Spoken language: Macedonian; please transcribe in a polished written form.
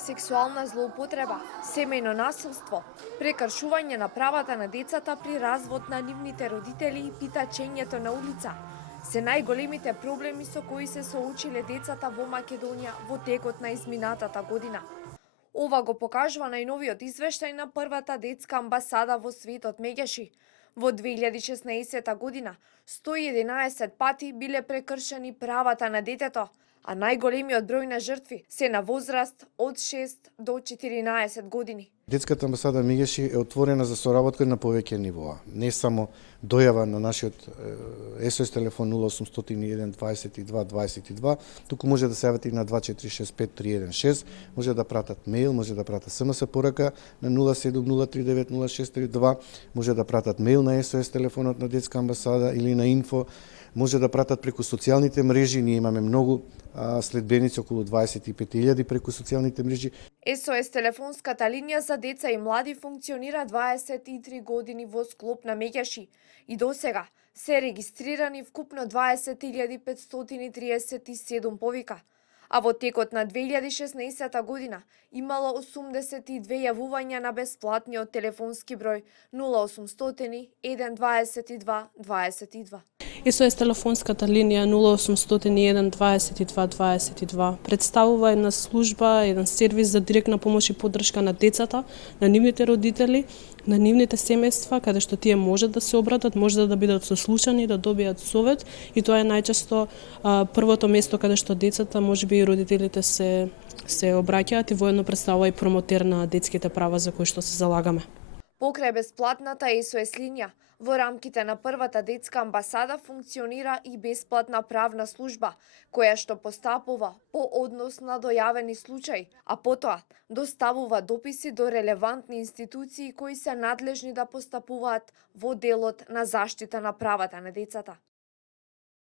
Сексуална злоупотреба, семејно насилство, прекршување на правата на децата при развод на нивните родители и питачењето на улица се најголемите проблеми со кои се соочиле децата во Македонија во текот на изминатата година. Ова го покажува најновиот извештај на првата детска амбасада во светот Мегеши. Во 2016 година 111 пати биле прекршени правата на детето, а најголемиот број на жртви се на возраст од 6 до 14 години. Детската амбасада Мегеши е отворена за соработка на повеќе нивоа. Не само дојава на нашиот СОС телефон 0801 22 22, туку може да се јавите и на 2465316, може да пратат мејл, може да пратат СМС порака на 0703900632, може да пратат мејл на СОС телефонот на детска амбасада или на инфо, може да пратат преку социјалните мрежи, ние имаме многу следбеници, околу 25.000 преку социјалните мрежи. СОС телефонската линија за деца и млади функционира 23 години во склоп на Мегеши и досега се регистрирани вкупно 20.537 повика, а во текот на 2016 година имало 82 јавувања на бесплатниот телефонски број 0800 122 22. СОС телефонската линија 0801 22 22 представува една служба, еден сервис за директна помош и поддршка на децата, на нивните родители, на нивните семејства, каде што тие можат да се обратат, можат да бидат сослушани, да добијат совет, и тоа е најчесто првото место каде што децата, можеби и родителите се обраќаат, и воедно представува и промотер на детските права за кои што се залагаме. Покрај бесплатната СОС линија, во рамките на првата детска амбасада функционира и бесплатна правна служба, која што постапува по однос на дојавени случаи, а потоа доставува дописи до релевантни институции кои се надлежни да постапуваат во делот на заштита на правата на децата.